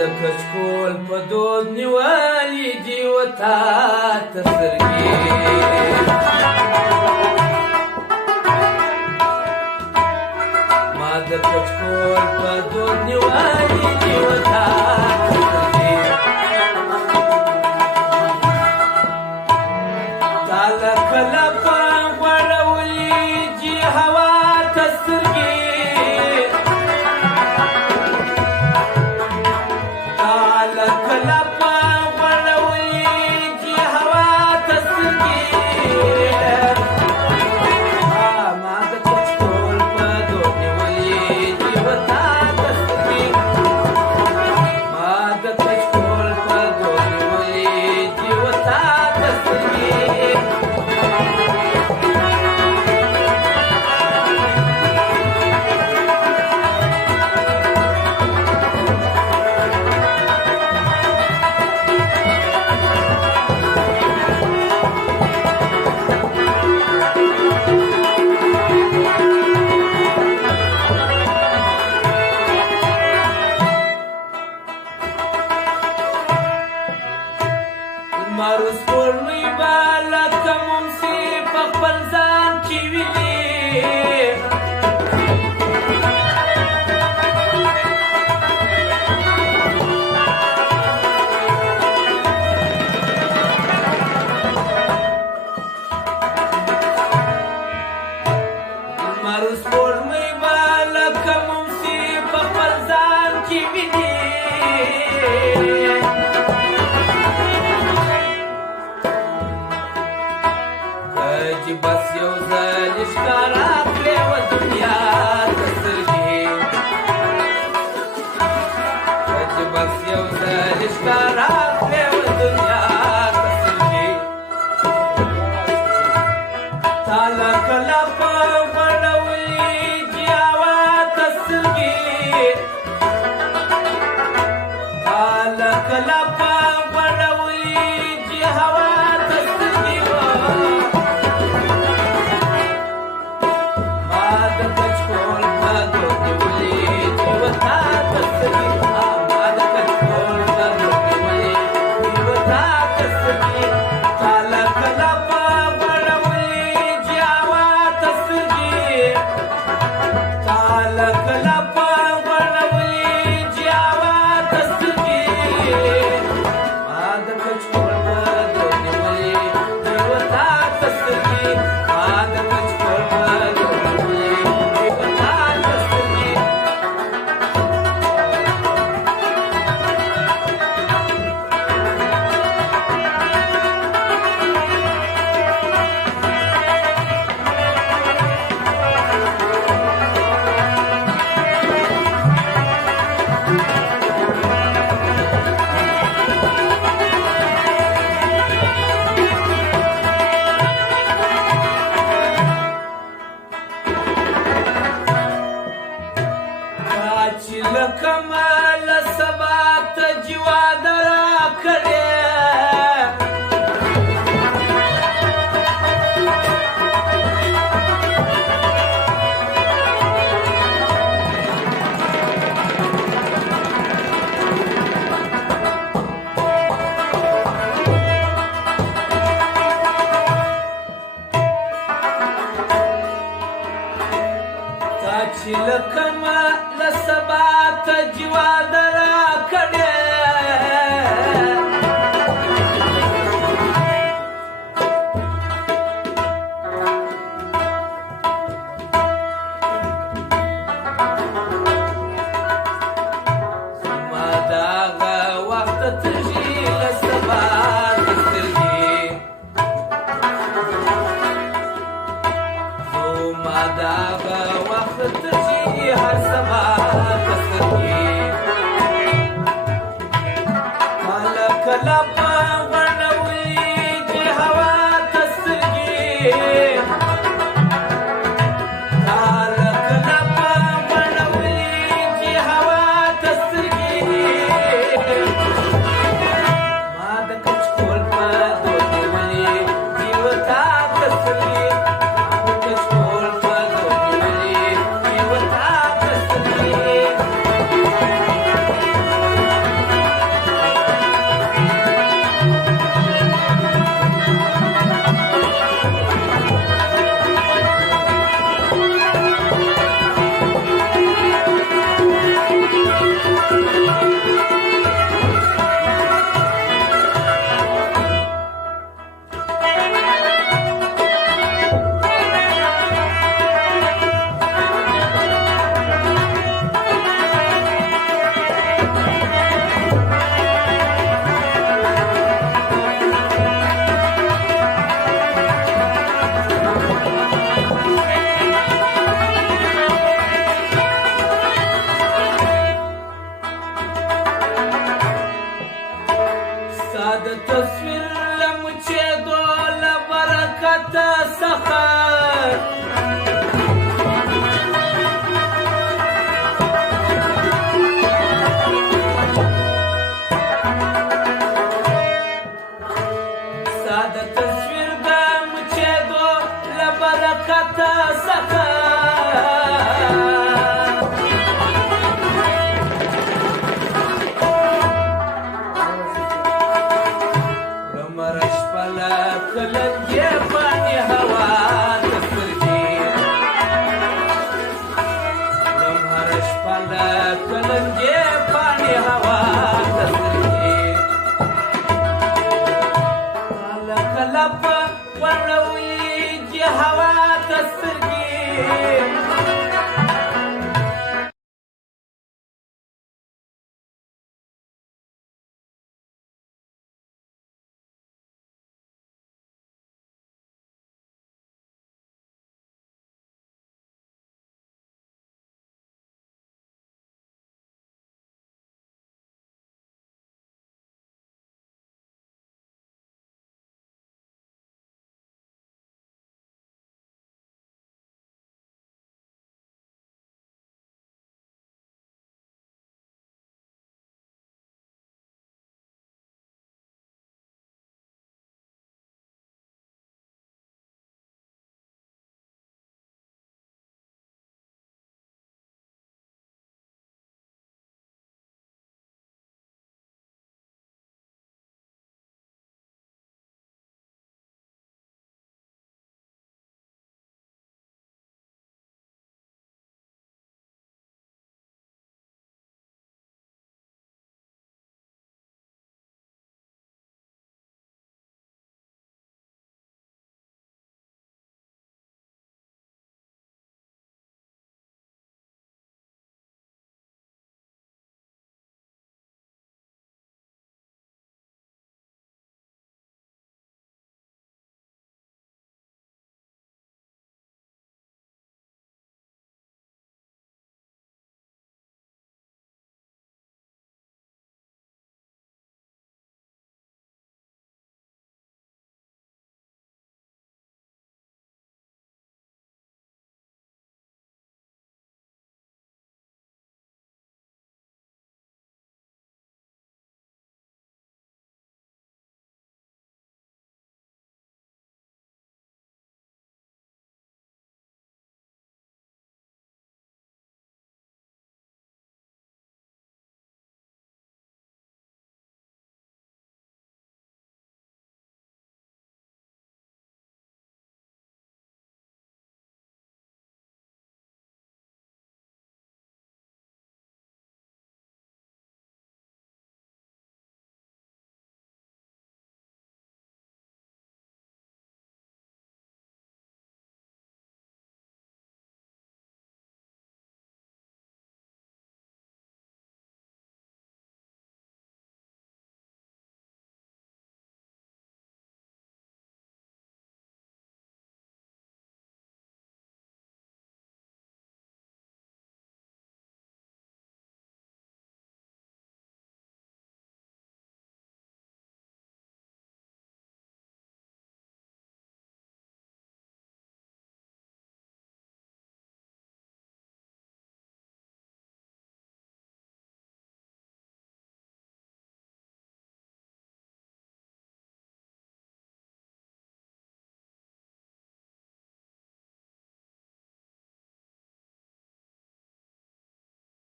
د کچکول په دود نیولې دي وتا ته سترګې ما د کچکول په دود نیولې دي وتا ته سترګې تا له کله په غوړولې دي هوا ته سترګې مارو سپوږمۍ به لکه ممسي په خپل ځان کې ویني مارو سپوږمۍ به لکه ممسي په خپل ځان کې ویني بس یو ځل ښکارا کړې وه دنیا ته سترګې چې بس یو ځل ښکارا کړې وه دنیا ته سترګې تا له کله په غوړولې دي هوا ته سترګې تا له کله په غوړولې دي هوا ته سترګې کمال سبات جوا درا کړې تا چې کمال سبات جوا درا کړې زما دغه وخت ترجي له سبا سترګې زما دغه وخت ترجي هر سبا سترګې تا کله په غړوي چې هوا ته سترګې کله کله په غړوي چې هوا ته سترګې ما د کچکول په دوکې ولې دیوتا ته سترګې ما د کچکول په دوکې ولې دیوتا ته سترګې ستا د تصویر